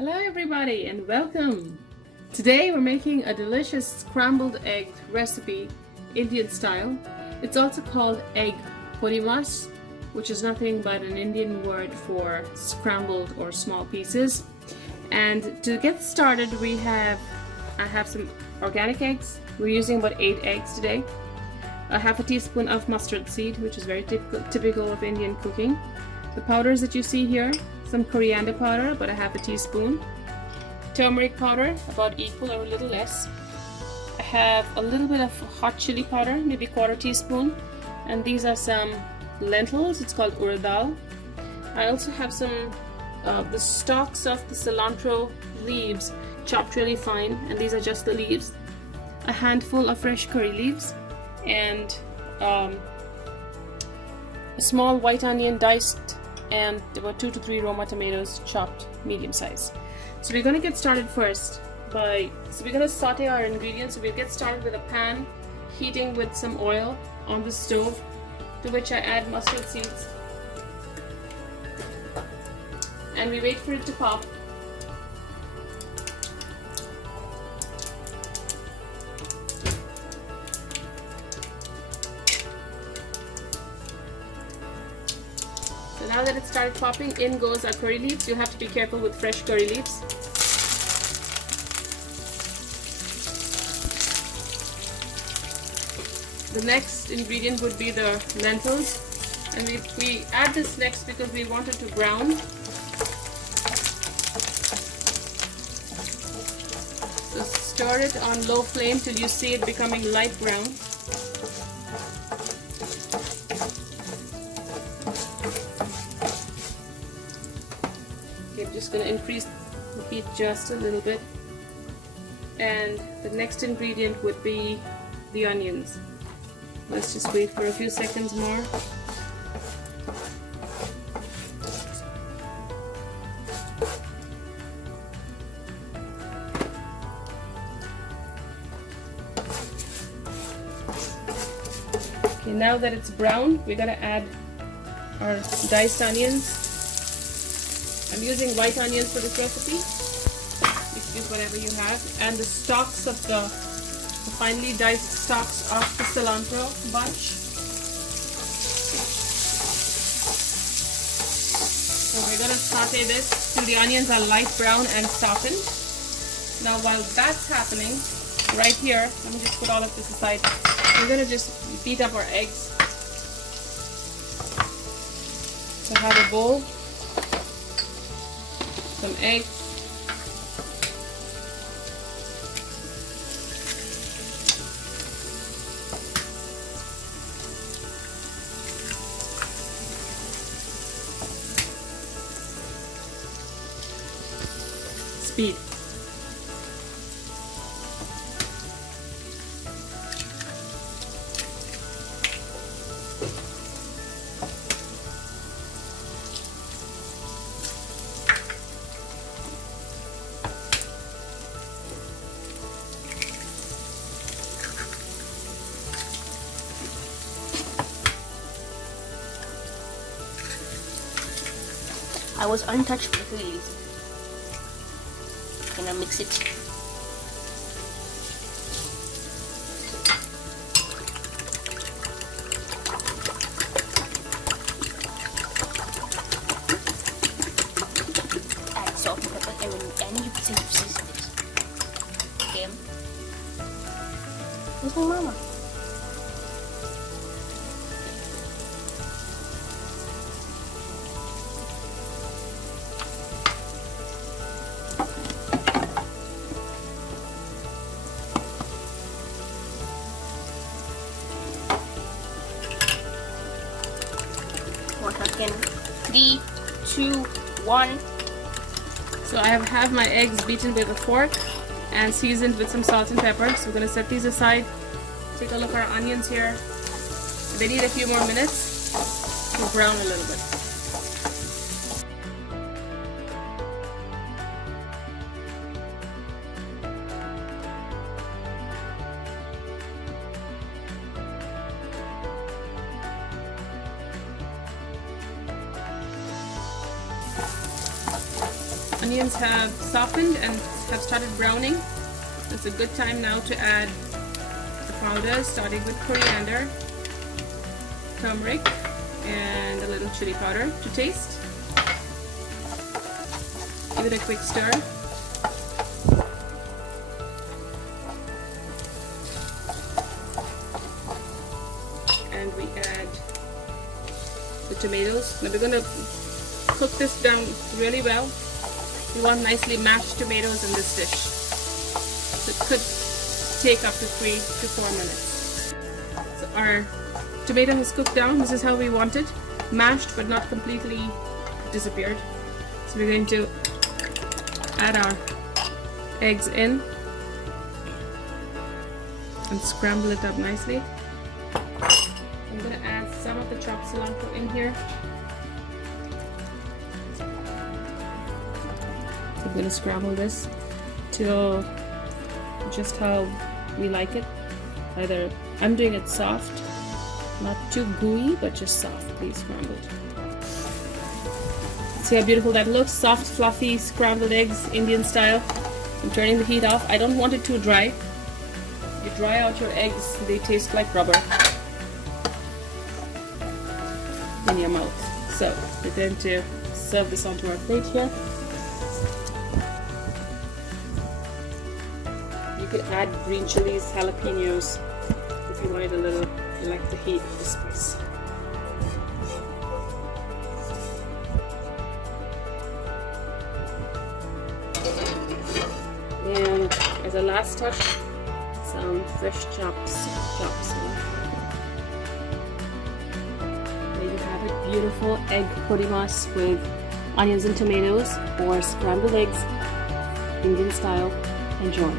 Hello everybody and welcome! Today we're making a delicious scrambled egg recipe, Indian style. It's also called egg purimas, which is nothing but an Indian word for scrambled or small pieces. And to get started I have some organic eggs. We're using about 8 eggs today. A half a teaspoon of mustard seed, which is very typical of Indian cooking. The powders that you see here, some coriander powder, about a half a teaspoon. Turmeric powder, about equal or a little less. I have a little bit of hot chili powder, maybe quarter teaspoon. And these are some lentils, it's called urad dal. I also have some the stalks of the cilantro leaves chopped really fine, and these are just the leaves. A handful of fresh curry leaves, and a small white onion diced, and about 2 to 3 Roma tomatoes chopped medium size. So we're going to get started first we're going to saute our ingredients. So we'll get started with a pan heating with some oil on the stove, to which I add mustard seeds, and we wait for it to pop. So now that it started popping, in goes our curry leaves. You have to be careful with fresh curry leaves. The next ingredient would be the lentils, and we add this next because we want it to brown. So stir it on low flame till you see it becoming light brown. I'm just going to increase the heat just a little bit, and the next ingredient would be the onions. Let's just wait for a few seconds more. Okay, now that it's brown, we're going to add our diced onions. I'm using white onions for this recipe. You can use whatever you have. And the stalks of the finely diced stalks of the cilantro bunch. So we're going to saute this till the onions are light brown and softened. Now while that's happening, right here, let me just put all of this aside. We're going to just beat up our eggs. So have a bowl, some eggs, speed. I was untouched for 3 days. Can I mix it? Add salt and pepper and any seasonings. Okay. Where's my mama? Again. 3, 2, 1. So I have my eggs beaten with a fork and seasoned with some salt and pepper. So we're going to set these aside. Take a look at our onions here. They need a few more minutes to brown a little bit. onions have softened and have started browning. It's a good time now to add the powders, starting with coriander, turmeric, and a little chili powder to taste. Give it a quick stir. And we add the tomatoes. Now we're going to cook this down really well. We want nicely mashed tomatoes in this dish. So it could take up to 3 to 4 minutes. So our tomato has cooked down. This is how we want it. Mashed but not completely disappeared. So we're going to add our eggs in and scramble it up nicely. I'm going to add some of the chopped cilantro in here. So I'm going to scramble this till just how we like it. Either I'm doing it soft, not too gooey, but just softly scrambled. See how beautiful that looks? Soft, fluffy, scrambled eggs, Indian style. I'm turning the heat off. I don't want it too dry. You dry out your eggs, they taste like rubber in your mouth. So we're going to serve this onto our plate here. You could add green chilies, jalapenos if you wanted a little, if you like the heat of the spice. And as a last touch, some fresh chops. There you have it, beautiful egg porimas with onions and tomatoes or scrambled eggs, Indian style. Enjoy.